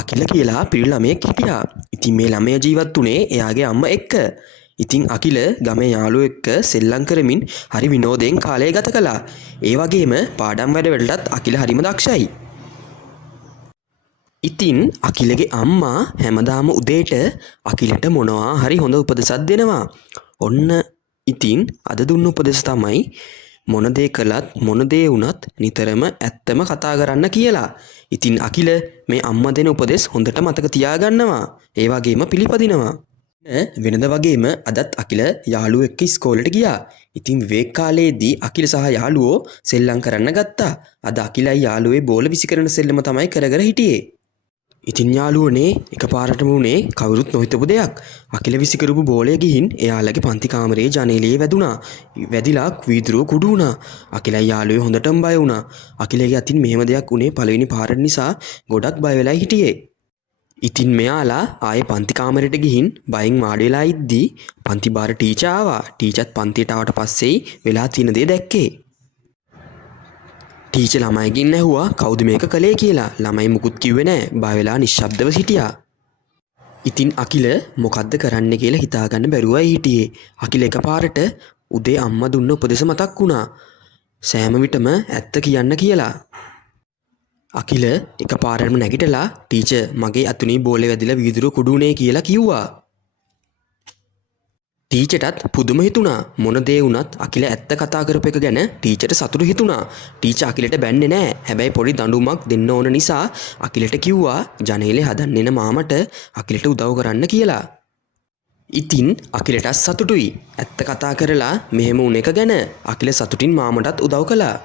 අකිල කියලා පිරි ළමයෙක් හිටියා. ඉතින් මේ ළමයා ජීවත් වුණේ එයාගේ අම්මා එක්ක. ඉතින් අකිල ගමේ යාළුවෝ එක්ක සෙල්ලම් කරමින් හරි විනෝදයෙන් කාලය ගත කළා. ඒ වගේම පාඩම් වැඩවලටත් අකිල හරිම දක්ෂයි. ඉතින් අකිලගේ අම්මා හැමදාම උදේට අකිලට මොනවා හරි හොඳ උපදෙසක් දෙනවා. ඔන්න ඉතින් අද දුන්න උපදෙස් තමයි මොන දේ කළත් මොන දේ වුණත් නිතරම ඇත්තම කතා කරන්න කියලා. ඉතින් අකිල මේ අම්මා දෙන උපදෙස් හොඳට මතක තියාගන්නවා. ඒ වගේම පිළිපදිනවා. වෙනද වගේම අදත් අකිල යාළුවෝ එක්ක ඉස්කෝලේට ගියා. ඉතින් විවේක කාලයේදී අකිල සහ යාළුවෝ සෙල්ලම් කරන්න ගත්තා. අද අකිලයි යාළුවේ බෝල විසිකරන සෙල්ලම තමයි කර හිටියේ. ඉතින් යාළුවනේ එකපාරටම වුණේ කවුරුත් නොහිතපු දෙයක්. අකිල විසිකරපු බෝලය ගිහින් එයාලගේ පන්ති කාමරයේ ජනේලයේ වැදුනා. වැදිලා වීදුරුව කුඩු වුණා. අකිලයි යාළුවෝ හොඳටම බය වුණා. අකිලගේ අතින් මෙහෙම දෙයක් උනේ පළවෙනි පාරට නිසා ගොඩක් බය වෙලා හිටියේ. ඉතින් මෙයාලා ආයේ පන්ති කාමරයට ගිහින් බයෙන් වාඩි වෙලා ඉද්දී පන්ති බාර ටීචර් ආවා. ටීචර්ත් පන්තියට ආවට පස්සේ වෙලා තියෙන දේ දැක්කේ. ටීචර් ළමයිගෙන් ඇහුවා කවුද මේක කළේ කියලා. ළමයි මුකුත් කිව්වේ නැහැ. බය වෙලා නිශ්ශබ්දව හිටියා. ඉතින් අකිල මොකද්ද කරන්න කියලා හිතාගන්න බැරුවයි හිටියේ. අකිල එකපාරට උදේ අම්මා දුන්න උපදෙස මතක් වුණා. සෑම විටම ඇත්ත කියන්න කියලා. අකිල එකපාරටම නැගිටලා ටීචර් මගේ අතුනේ බෝලේ වැදිලා වීදුරුව කුඩු වුණේ කියලා කිව්වා. ටීචර්ටත් පුදුම හිතුණා. මොන දේ වුණත් අකිල ඇත්ත කතා කරපු එක ගැන ටීචර්ට සතුටු හිතුණා. ටීචර් අකිලට බැන්නේ නැහැ. හැබැයි පොඩි දඬුවමක් දෙන්න ඕන නිසා අකිලට කිව්වා ජනේලේ හදන්න එන මාමට අකිලට උදව් කරන්න කියලා. ඉතින් අකිලටත් සතුටුයි. ඇත්ත කතා කරලා මෙහෙම වුණ එක ගැන අකිල සතුටින් මාමටත් උදව් කළා.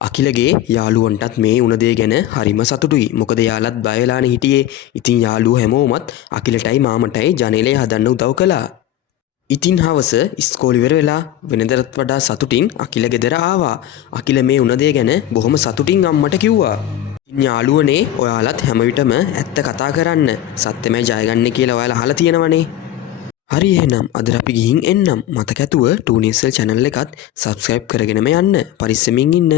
අකිලගේ යාළුවන්ටත් මේ වුණ දේ ගැන හරිම සතුටුයි. මොකද යාළුවත් බය වෙලානේ හිටියේ. ඉතින් යාළුවෝ හැමෝමත් අකිලටයි මාමටයි ජනේලේ හදන්න උදව් කළා. ඉතින් හවස ඉස්කෝලේ ඉවර වෙලා වෙනදටත් වඩා සතුටින් අකිල ගෙදර ආවා. අකිල මේ වුණ දේ ගැන බොහොම සතුටින් අම්මට කිව්වා. ඉතින් යාළුවනේ ඔයාලත් හැම විටම ඇත්ත කතා කරන්න. සත්‍යමයි ජයගන්නේ කියලා ඔයාලා අහලා තියෙනවනේ. හරි එහෙනම් අද අපි ගිහින් එන්නම්. මතක ඇතුව 2NSL channel එකත් subscribe කරගෙනම යන්න. පරිස්සමින් ඉන්න.